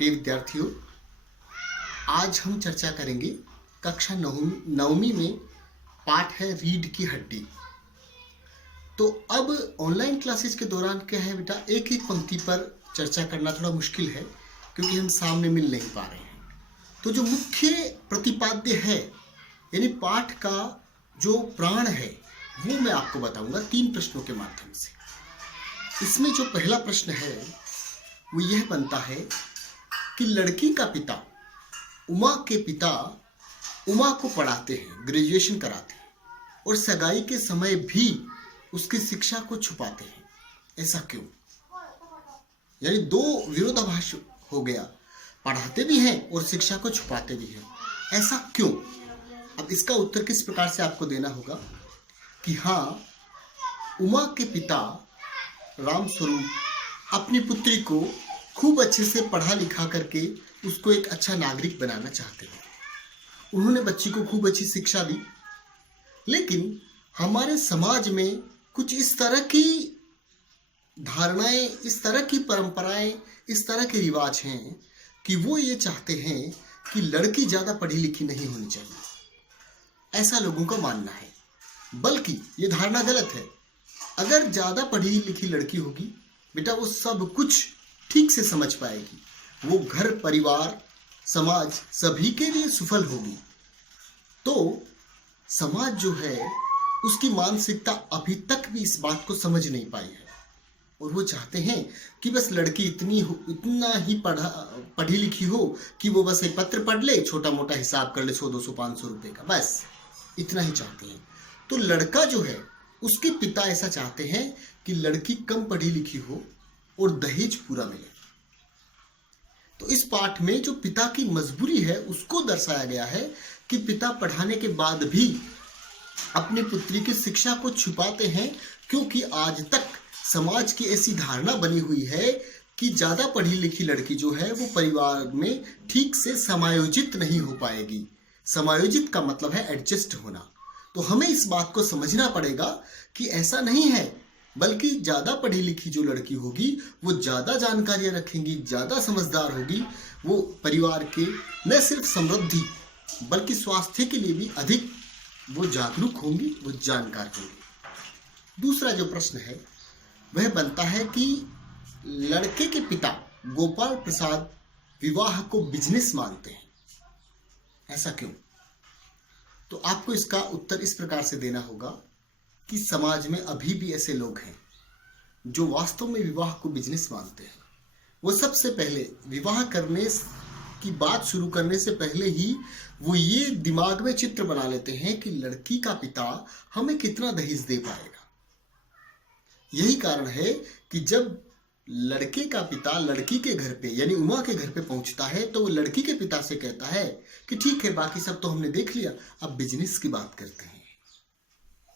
प्रिय विद्यार्थियों, आज हम चर्चा करेंगे कक्षा नवमी में पाठ है रीढ़ की हड्डी। तो अब ऑनलाइन क्लासेस के दौरान क्या है बेटा, एक एक पंक्ति पर चर्चा करना थोड़ा मुश्किल है क्योंकि हम सामने मिल नहीं पा रहे हैं। तो जो मुख्य प्रतिपाद्य है यानी पाठ का जो प्राण है वो मैं आपको बताऊंगा 3 प्रश्नों के माध्यम से। इसमें जो पहला प्रश्न है वो यह बनता है कि लड़की का पिता उमा के पिता उमा को पढ़ाते हैं, ग्रेजुएशन कराते हैं और सगाई के समय भी उसकी शिक्षा को छुपाते हैं। ऐसा क्यों? यानी 2 विरोधाभास हो गया, पढ़ाते भी हैं और शिक्षा को छुपाते भी हैं। ऐसा क्यों? अब इसका उत्तर किस प्रकार से आपको देना होगा कि हाँ, उमा के पिता राम स्वरूप अपनी पुत्री को खूब अच्छे से पढ़ा लिखा करके उसको एक अच्छा नागरिक बनाना चाहते हैं। उन्होंने बच्ची को खूब अच्छी शिक्षा दी, लेकिन हमारे समाज में कुछ इस तरह की धारणाएं, इस तरह की परंपराएं, इस तरह के रिवाज हैं कि वो ये चाहते हैं कि लड़की ज़्यादा पढ़ी लिखी नहीं होनी चाहिए। ऐसा लोगों का मानना है, बल्कि ये धारणा गलत है। अगर ज़्यादा पढ़ी लिखी लड़की होगी बेटा, वो सब कुछ ठीक से समझ पाएगी, वो घर परिवार समाज सभी के लिए सफल होगी। तो समाज जो है उसकी मानसिकता अभी तक भी इस बात को समझ नहीं पाई है और वो चाहते हैं कि बस लड़की इतना ही पढ़ी लिखी हो कि वो बस एक पत्र पढ़ ले, छोटा मोटा हिसाब कर ले 100 200 500 रुपए का, बस इतना ही चाहते हैं। तो लड़का जो है उसके पिता ऐसा चाहते हैं कि लड़की कम पढ़ी लिखी हो और दहेज पूरा मिले। तो इस पाठ में जो पिता की मजबूरी है उसको दर्शाया गया है कि पिता पढ़ाने के बाद भी अपनी पुत्री की शिक्षा को छुपाते हैं, क्योंकि आज तक समाज की ऐसी धारणा बनी हुई है कि ज़्यादा पढ़ी लिखी लड़की जो है वो परिवार में ठीक से समायोजित नहीं हो पाएगी। समायोजित का मतलब है एडजस्ट होना। तो हमें इस बात को समझना पड़ेगा कि ऐसा नहीं है, बल्कि ज़्यादा पढ़ी लिखी जो लड़की होगी वो ज़्यादा जानकारियाँ रखेंगी, ज़्यादा समझदार होगी, वो परिवार के न सिर्फ समृद्धि बल्कि स्वास्थ्य के लिए भी अधिक वो जागरूक होंगी, वो जानकार होंगी। दूसरा जो प्रश्न है वह बनता है कि लड़के के पिता गोपाल प्रसाद विवाह को बिजनेस मानते हैं। ऐसा क्यों? तो आपको इसका उत्तर इस प्रकार से देना होगा कि समाज में अभी भी ऐसे लोग हैं जो वास्तव में विवाह को बिजनेस मानते हैं। वो सबसे पहले विवाह करने की बात शुरू करने से पहले ही वो ये दिमाग में चित्र बना लेते हैं कि लड़की का पिता हमें कितना दहेज दे पाएगा। यही कारण है कि जब लड़के का पिता लड़की के घर पे यानी उमा के घर पे पहुंचता है तो वो लड़की के पिता से कहता है कि ठीक है, बाकी सब तो हमने देख लिया, अब बिजनेस की बात करते हैं।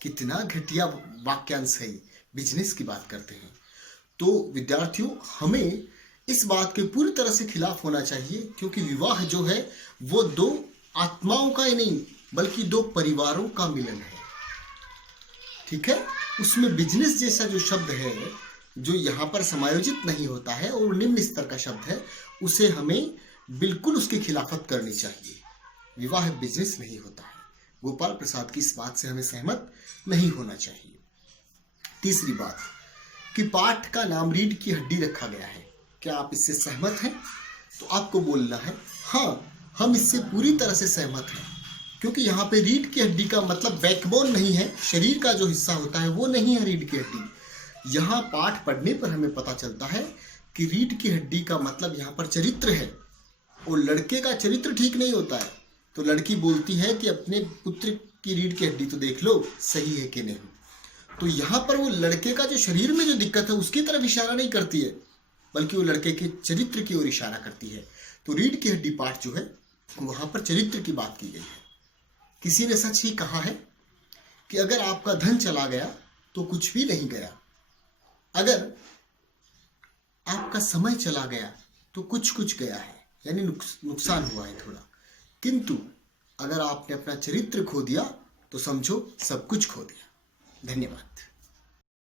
कितना घटिया वाक्यांश है, बिजनेस की बात करते हैं। तो विद्यार्थियों, हमें इस बात के पूरी तरह से खिलाफ होना चाहिए, क्योंकि विवाह जो है वो 2 आत्माओं का ही नहीं बल्कि 2 परिवारों का मिलन है। ठीक है, उसमें बिजनेस जैसा जो शब्द है जो यहाँ पर समायोजित नहीं होता है और निम्न स्तर का शब्द है, उसे हमें बिल्कुल उसकी खिलाफत करनी चाहिए। विवाह बिजनेस नहीं होता है। गोपाल प्रसाद की इस बात से हमें सहमत नहीं होना चाहिए। तीसरी बात कि पाठ का नाम रीढ़ की हड्डी रखा गया है। क्या आप इससे सहमत हैं? तो आपको बोलना है हाँ, हम इससे पूरी तरह से सहमत हैं, क्योंकि यहाँ पे रीढ़ की हड्डी का मतलब बैकबोन नहीं है, शरीर का जो हिस्सा होता है वो नहीं है रीढ़ की हड्डी। यहाँ पाठ पढ़ने पर हमें पता चलता है कि रीढ़ की हड्डी का मतलब यहाँ पर चरित्र है, और लड़के का चरित्र ठीक नहीं होता है तो लड़की बोलती है कि अपने पुत्र की रीढ़ की हड्डी तो देख लो, सही है कि नहीं। तो यहाँ पर वो लड़के का जो शरीर में जो दिक्कत है उसकी तरफ इशारा नहीं करती है, बल्कि वो लड़के के चरित्र की ओर इशारा करती है। तो रीढ़ की हड्डी पाठ जो है वहाँ पर चरित्र की बात की गई है। किसी ने सच ही कहा है कि अगर आपका धन चला गया तो कुछ भी नहीं गया, अगर आपका समय चला गया तो कुछ गया है, यानी नुकसान हुआ है थोड़ा, किंतु अगर आपने अपना चरित्र खो दिया तो समझो सब कुछ खो दिया। धन्यवाद।